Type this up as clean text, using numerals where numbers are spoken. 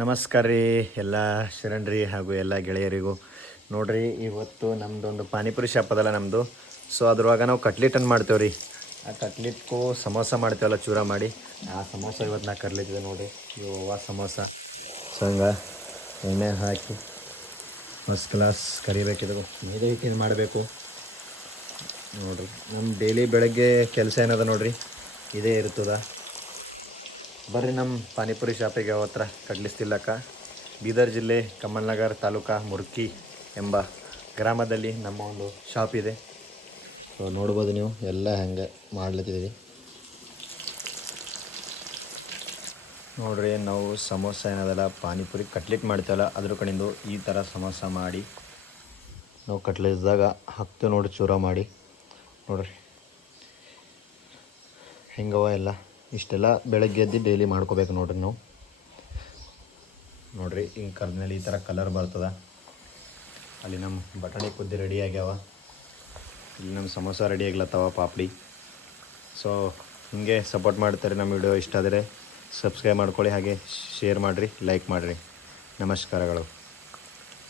ನಮಸ್ಕಾರ ರೀ ಎಲ್ಲ ಶರಣ್ರಿ ಹಾಗೂ ಎಲ್ಲ ಗೆಳೆಯರಿಗೂ. ನೋಡ್ರಿ, ಇವತ್ತು ನಮ್ಮದೊಂದು ಪಾನಿಪುರಿ ಶಾಪ್ ಅದಲ್ಲ ನಮ್ಮದು. ಸೊ ಅದ್ರೊಳಗೆ ನಾವು ಕಟ್ಲೆಟನ್ನು ಮಾಡ್ತೇವೆ ರೀ. ಆ ಕಟ್ಲೆಟ್ಗೂ ಸಮೋಸ ಮಾಡ್ತೇವಲ್ಲ ಚೂರ ಮಾಡಿ, ಆ ಸಮೋಸ ಇವತ್ತು ನಾ ಕರ್ಲಿತ್ತಿದೆ ನೋಡಿರಿ. ಇವು ಸಮೋಸ ಸೊ ಹಂಗೆ ಎಣ್ಣೆ ಹಾಕಿ ಫಸ್ಟ್ ಕ್ಲಾಸ್ ಕರಿಬೇಕಿದ್ರು. ಮೈದಾ ಹಿಟ್ಟಿನ ಮಾಡಬೇಕು ನೋಡಿರಿ. ನಮ್ಮ ಡೈಲಿ ಬೆಳಗ್ಗೆ ಕೆಲಸ ಏನದ ನೋಡಿರಿ, ಇದೇ ಇರ್ತದ. ಬರ್ರಿ ನಮ್ಮ ಪಾನಿಪುರಿ ಶಾಪಿಗೆ ಯಾವತ್ತರ ಕಡ್ಲಿಸ್ತಿಲ್ಲಕ್ಕ. ಬೀದರ್ ಜಿಲ್ಲೆ ಕಮ್ಮಲ್ನಗರ್ ತಾಲೂಕಾ ಮುರ್ಕಿ ಎಂಬ ಗ್ರಾಮದಲ್ಲಿ ನಮ್ಮ ಒಂದು ಶಾಪ್ ಇದೆ. ಸೊ ನೋಡ್ಬೋದು ನೀವು ಎಲ್ಲ ಹೆಂಗೆ ಮಾಡ್ಲತ್ತಿದ್ದೀವಿ ನೋಡ್ರಿ. ನಾವು ಸಮೋಸ ಏನದಲ್ಲ ಪಾನಿಪುರಿ ಕಟ್ಲೆಟ್ ಮಾಡ್ತೇವಲ್ಲ, ಅದ್ರ ಕಡೆಯಿಂದ ಈ ಥರ ಸಮೋಸ ಮಾಡಿ ನಾವು ಕಟ್ಲೆಟ್ದಾಗ ಹಾಕ್ತೇವೆ ನೋಡಿ, ಚೂರ ಮಾಡಿ ನೋಡ್ರಿ ಹೆಂಗವ ಎಲ್ಲ. ಇಷ್ಟೆಲ್ಲ ಬೆಳಗ್ಗೆ ಎದ್ದು ಡೈಲಿ ಮಾಡ್ಕೋಬೇಕು ನೋಡ್ರಿ ನಾವು. ನೋಡ್ರಿ ಹಿಂಗೆ ಕರ್ದ್ಮೇಲೆ ಈ ಥರ ಕಲರ್ ಬರ್ತದೆ. ಅಲ್ಲಿ ನಮ್ಮ ಬಟಾಣಿ ಕುದ್ದಿ ರೆಡಿ ಆಗ್ಯಾವ, ಇಲ್ಲಿ ನಮ್ಮ ಸಮೋಸ ರೆಡಿ ಆಗ್ಲತ್ತವ ಪಾಪಡಿ. ಸೊ ಹಿಂಗೆ ಸಪೋರ್ಟ್ ಮಾಡ್ತಾರೆ. ನಮ್ಮ ವಿಡಿಯೋ ಇಷ್ಟ ಆದರೆ ಸಬ್ಸ್ಕ್ರೈಬ್ ಮಾಡ್ಕೊಳ್ಳಿ, ಹಾಗೆ ಶೇರ್ ಮಾಡಿರಿ, ಲೈಕ್ ಮಾಡಿರಿ. ನಮಸ್ಕಾರಗಳು.